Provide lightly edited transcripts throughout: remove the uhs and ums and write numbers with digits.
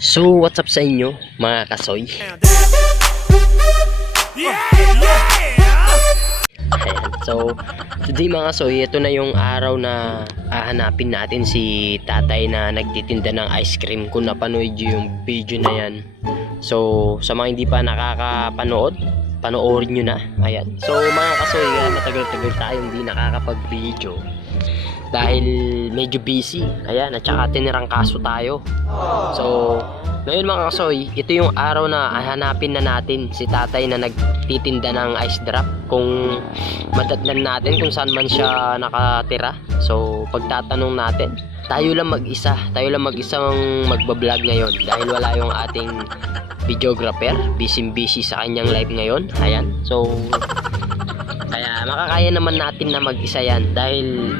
So, what's up sa inyo, mga kasoy? Ayan, so, today mga kasoy, ito na yung araw na hahanapin natin si tatay na nagtitinda ng ice cream. Kung napanood yung video na yan. So, sa mga hindi pa nakakapanood, panoorin nyo na. Ayan. So, mga kasoy, matagal-tagal tayo hindi nakakapag-video. Dahil medyo busy. Ayan, at saka tinirang kaso tayo. So, ngayon mga kasoy, ito yung araw na hanapin na natin si tatay na nagtitinda ng ice drop. Kung matatnan natin kung saan man siya nakatira. So, pagtatanong natin, tayo lang mag-isang magbablog ngayon. Dahil wala yung ating videographer. Busy sa kanyang live ngayon. Ayan, so, kaya makakaya naman natin na mag-isa yan. Dahil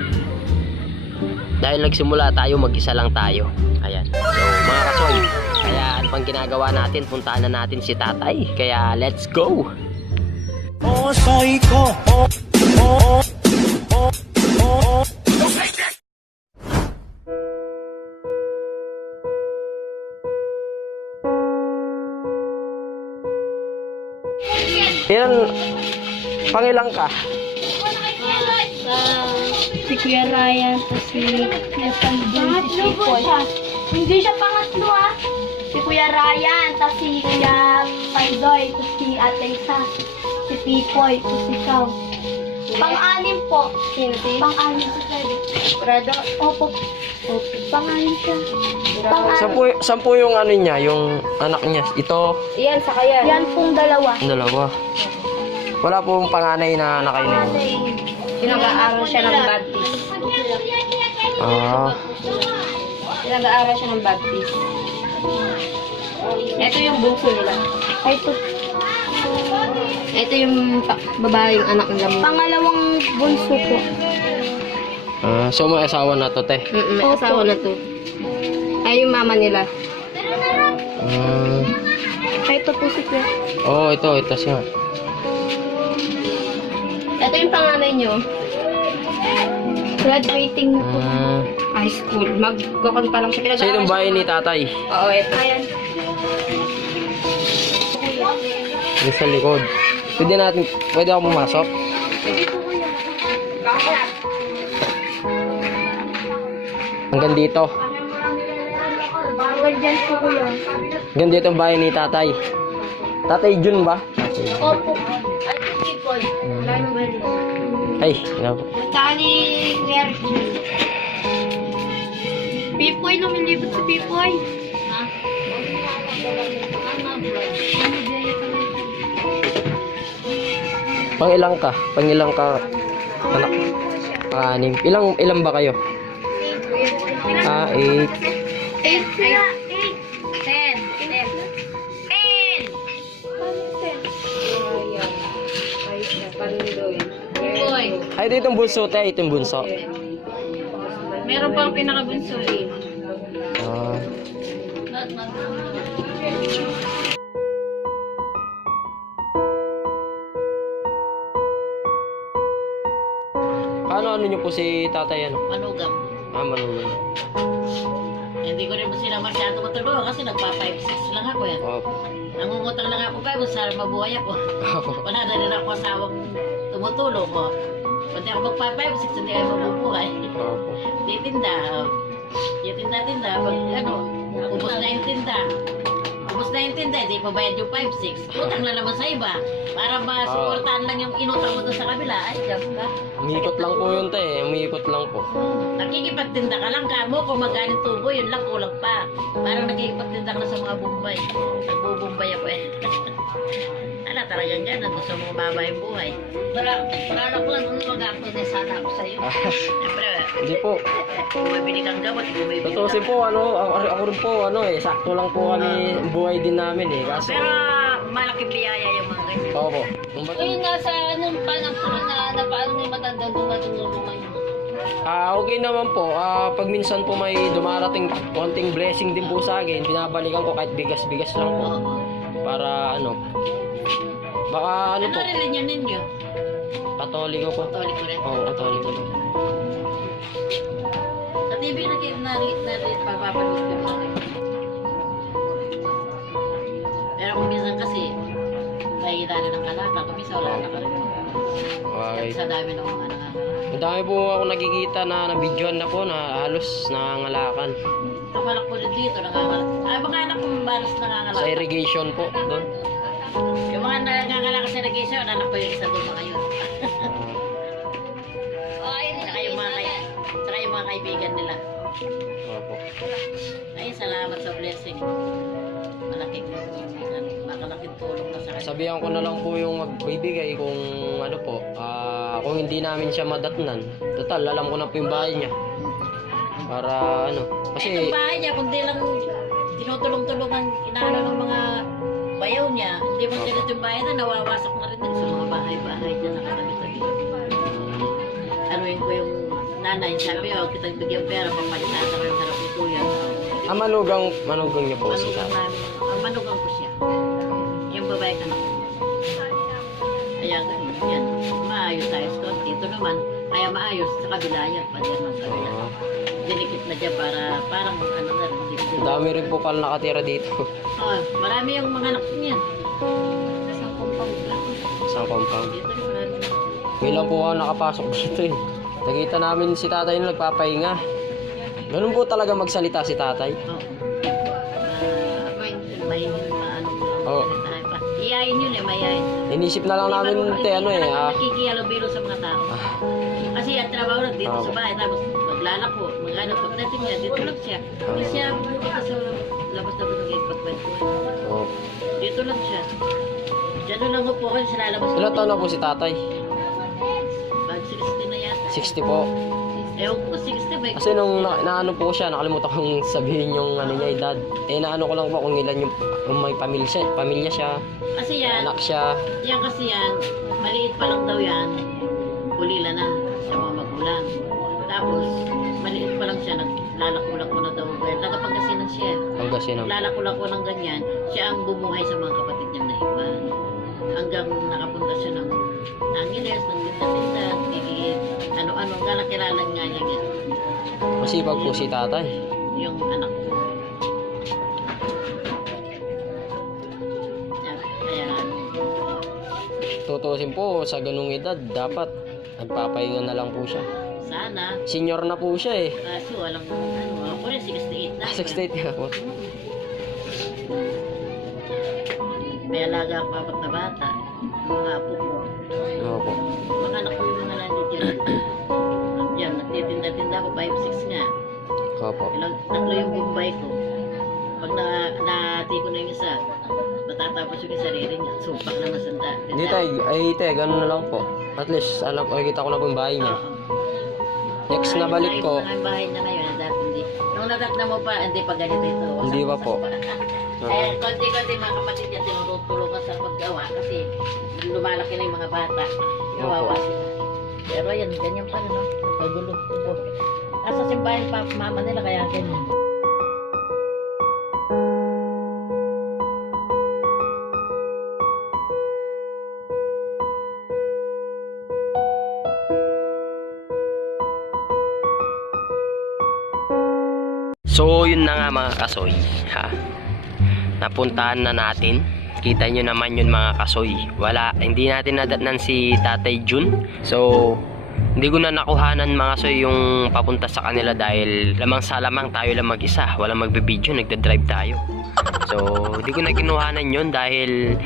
nagsimula tayo, mag-isa lang tayo. Ayan. So, mga kasoy, kaya ano pang ginagawa natin? Puntahan na natin si tatay. Kaya, let's go! Oh, soy ko. Ilan, pangilang ka? Si Kuya Ryan, si Kuya Pandoy, si Pipoy. Hindi siya pangatlo Si Kuya Ryan, tapos si Kuya Pandoy, tapos si Ate Isa, si Pipoy, tapos ikaw. Pang-anim po. Sino si? Pang-anim si Freddy. Prado? Opo. Pang-anim siya. Sampu yung ano niya, yung anak niya. Ito, Iyan, saka yan. Yan pong dalawa. dalawa. Wala pong panganay na nakainin. Pinag-aaral siya ng Baptist. Ah, Pinag-aaral siya ng Baptist. Ito yung bunso nila. Ay, ito yung babaeng anak nila. Pangalawang bunso po. so may asawa na to, te. May asawa na to. Ay, yung mama nila. Ay, ito po si Kuya. Oh, ito siya. Ito yung panganay nyo. Graduating na po. High school. Mag-gokon pa lang siya. Sa itong bahay ni tatay. Oo, ito. Ayan. Yung sa likod. Pwede ako pumasok? Hanggang dito. Hanggang dyan po kuya. Hanggang dito ang bahay ni tatay. Tatay Jun ba? Opo. Ay, Pipoy. Wala nang bali. Ay, Tali, Kuya Pipoy, lumilibot si Pipoy. Ha? Pangilang ka? Anak. Anim. Ilang ba kayo? 8. 8 kuya. 8. 10. Pipoy. Ay, ito yung bunso, te. Ito yung bunso. Meron pang pinakabunso eh. Ah. Ano niyo po si tatay ano? Manugam. Manugan. Hindi ko rin sila masyado matulungan kasi nagpa-5-6 lang ako yan. Opo. Nangungutang lang ako kayo para mabuhay ako. Wala na rin ako asawang tumutulong ko. Pati ako magpa-5-6 hindi kayo mabubuhay. Opo. Titinda. Yung tinda-tinda. Pag ubos na yung tinda. Hindi pabayad yung 5-6. Utang na naman sa iba. Para masuportahan lang yung inutang mo doon sa kabila. Ay, Diyos ka. Umiikot lang po yun, te. Umiikot lang po. Nakikipagtinda ka lang kamo kung magaling tubo, yun lang kulang pa. Parang nakikipagtinda ka na sa mga Bombay. Nagbubumbay ako eh. Ala, talagang gano'n. Gusto mo mababa yung buhay. Wala ko lang kung mag-upload na sana ako sa'yo. Siyempre, Hindi po. bumibili kang gamot, bumibili Tutusin po, ako rin po, sakto lang po kami, buhay din namin eh. Kaso, Pero malaking biyaya yung mga ganyan. opo. Ayun nga sa anong panahon na paano na yung matandang tumatulong kayo. Okay naman po. Pag minsan po may dumarating konting blessing din po sa akin, binabalikan ko kahit bigas-bigas lang po. Para baka Ano po, religion ninyo? Katoliko po. Katolik ko rin. Oo, Katoliko po. Sa TV na papapanood ko. Pero kung minsan kasi, mahina rin ang kalakal. Kung minsan wala na ka rin. Okay. Sa dami ng mga nangangalakal. Ang dami po ako nakikita na nabidyoan na po na halos nangangalakan. Kamalak po rin dito, nangangalakal. Ay, mga anak kong balas Sa nangangalakal. irrigation po doon. Yung mga nangangalakal sa irrigation, anak ko yung isa doon mga yun. Saka yung mga kaibigan nila. Opo. Ay, salamat sa blessing. Malaking tulong na sa kanya. Sabihan ko na lang po yung magbibigay kung ano po, kung hindi namin siya madatnan. Total, alam ko na po yung bahay niya. Para ano, Itong kasi bahay niya, kung di lang tinutulong-tulungan, inaano ng mga bayaw niya, hindi mo ganito yung bahay na nawawasak na rin din sa mga bahay-bahay niya nakatabi-tabi. Anuin ko yung nanay, sabi ko, kitang bigyan pera, papalitan na yung harap ni Kuya. manugang niya po si Manugang tatay. namin, manugang ko siya. Yung babae ka na. Kaya ganun, yan. Maayos ayos ko. Dito naman, kaya maayos sa kabila yan. Pati naman sa kabila. Dinikit na dyan para, parang ano na rin. Ang dami rin po pala nakatira dito. Oh, marami yung mga anak niya. Isang compound lang. Sa compound. Dito rin marami. Ngayon lang po ako nakapasok dito eh. Nakita namin si tatay na nagpapahinga. Ganun po talaga magsalita si tatay. Oo. May ano Oo. iyayin yun eh, mayayin. Inisip na lang namin te ano eh. Nakikiyalo-biro sa mga tao. Kasi ang trabaho lang dito sa bahay, tapos maglalako, maghanap pagdating niya, dito lang siya. Hindi siya dito sa labas-labas ng ipagkwento. Oh. Dito lang siya. Diyan lang upo kayo sa lalabas. Ilan taon na po si tatay? Bag 60 na yata. 60 po. Ewan ko 60 ba? Kasi nung naano po siya, nakalimutan kong sabihin yung ano niya, edad. Eh naano ko lang po kung ilan yung kung may pamilya siya, Kasi yan, anak siya. yan kasi yan, maliit pa lang daw yan, kulila na sa mga magulang. Tapos, maliit pa lang siya, naglalako-lako na daw. Nagapagkasinan siya. Pangasinan. Naglalako-lako ng ganyan, siya ang bumuhay sa mga kapatid niyang naiwan. Hanggang nakapunta siya ng Angeles, ng tinda-tinda, ano-ano, kalakiralan nga niya yan. Masipag po si tatay. Yung anak ko. Kaya ano, Tutusin po sa ganung edad, dapat nagpapahinga na lang po siya. sana, Senior na po siya eh. kaso alam mo, ano, ako rin 68 na. 68 nga po. May alaga ako 4 na bata. Mga apo ko. Ano po. Mga anak ko yung mga nandiyan. Yan, nagtitinda-tinda ako, 5-6 nga. Opo. Tatlo yung bumbay ko. Pag nahati ko na yung isa, matatapos yung isa rin niya. Sumpak na masanda. Hindi tay, ay tay, ganun na lang po. At least, alam ko, kita ko na po yung bahay niya. Next na balik ko, Ang bahay na ngayon, dati hindi. Nung natatna mo pa, hindi pa ganito ito. Hindi pa po. Eh, konti-konti mga kapatid niya, tinutulungan sa paggawa kasi lumalaki na yung mga bata. Kawawa sila. Pero yan, ganyan pa rin, no? Nagpagulo. Nasa simbahan pa, mama nila, kaya ganyan. so yun na nga mga kasoy, ha. Napuntahan na natin. Kita nyo naman yun mga kasoy. Hindi natin nadatnan si Tatay Jun. So hindi ko na nakuhanan mga kasoy yung papunta sa kanila dahil lamang sa lamang tayo lang mag-isa. Walang magbibideo, nagda-drive tayo. So hindi ko na kinuhanan yun dahil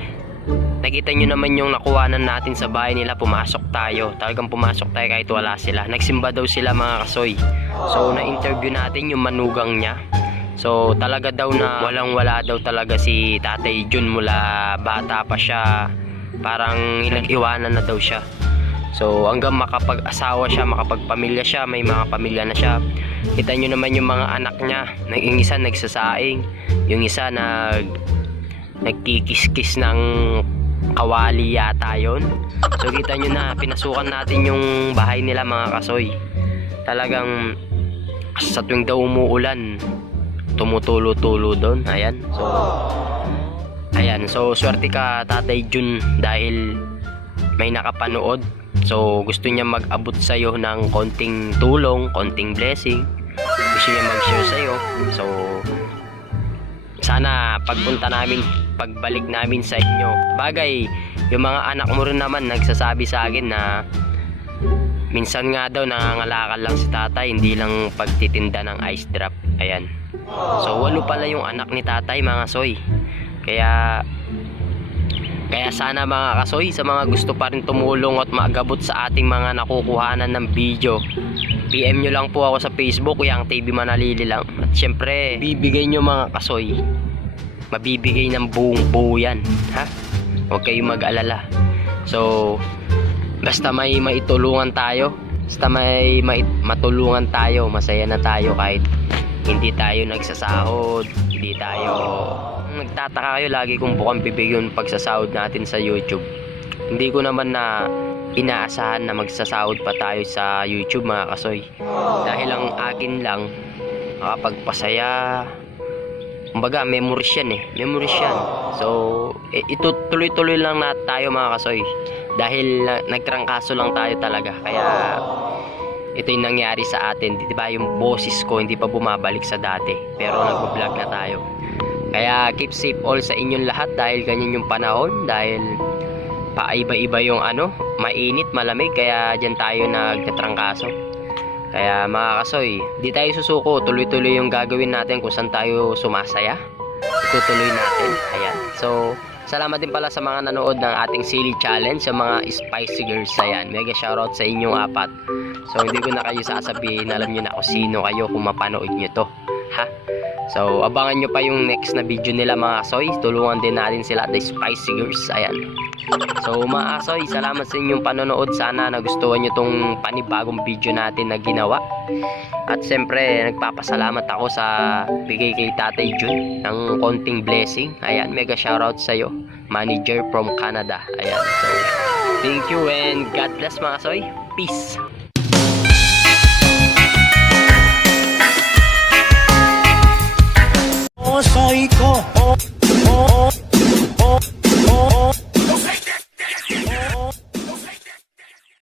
nakita nyo naman yung nakuhanan natin sa bahay nila. Pumasok tayo. Talagang pumasok tayo kahit wala sila. Nagsimba daw sila mga kasoy. So na-interview natin yung manugang niya. So talaga daw na walang-wala daw talaga si Tatay Jun mula bata pa siya. Parang nag-iwanan na daw siya. So hanggang makapag-asawa siya, makapagpamilya siya, may mga pamilya na siya. Kita nyo naman yung mga anak niya. Yung isa nagsasaing, yung isa nagkikis-kis ng kawali yata yon. So kita nyo na pinasukan natin yung bahay nila mga kasoy. Talagang sa tuwing daw umuulan, tumutulo-tulo doon. Ayan. So swerte ka Tatay Jun dahil may nakapanood. So gusto niya mag-abot sa iyo ng konting tulong, konting blessing. Gusto niya mag-share sa iyo. So sana pagpunta namin, pagbalik namin sa inyo. Bagay, yung mga anak mo rin naman nagsasabi sa akin na minsan nga daw nangangalakal lang si tatay, hindi lang pagtitinda ng ice drop. Ayan. So 8 pala yung anak ni tatay, mga soy. Kaya sana mga kasoy, sa mga gusto pa rin tumulong at maagabot sa ating mga nakukuhanan ng video, PM nyo lang po ako sa Facebook, Yang TV Manalili lang. At syempre, bibigay nyo mga kasoy, mabibigay ng buong buo yan, ha? Huwag kayong mag-alala. So basta may maitulungan tayo, basta may matulungan tayo, masaya na tayo. Kahit hindi tayo nagsasahod, hindi tayo nagtataka kayo, lagi kong bukang bibig yung pagsasahod natin sa YouTube. Hindi ko naman na inaasahan na magsasahod pa tayo sa YouTube, mga kasoy. Dahil ang akin lang makapagpasaya, kumbaga memories yan, memories yan. So ito tuloy-tuloy lang na tayo, mga kasoy, dahil nagtrangkaso lang tayo talaga. Kaya ito yung nangyari sa atin, diba? Yung boses ko hindi pa bumabalik sa dati, pero nagbo-vlog na tayo. Kaya keep safe all sa inyong lahat, dahil ganyan yung panahon, dahil paiba-iba yung mainit, malamig, kaya dyan tayo nagtatrangkaso. Kaya mga kasoy, di tayo susuko, tuloy-tuloy yung gagawin natin. Kung saan tayo sumasaya, itutuloy natin. Ayan. So salamat din pala sa mga nanood ng ating Silly Challenge, sa mga Spicy Girls. Ayan, mega shoutout sa inyong 4. So hindi ko na kayo sasabihin, alam nyo na kung sino kayo kung mapanood nyo to, ha? So abangan nyo pa yung next na video nila, mga kasoy. Tulungan din natin sila, the Spicy Girls. Ayan. So mga kasoy, salamat sa inyong panonood. Sana nagustuhan nyo tong panibagong video natin na ginawa. At siyempre nagpapasalamat ako sa bigay kay Tatay Jun ng konting blessing. Ayan, mega shoutout sa iyo, manager from Canada. Ayan. So thank you and God bless, mga kasoy. Peace.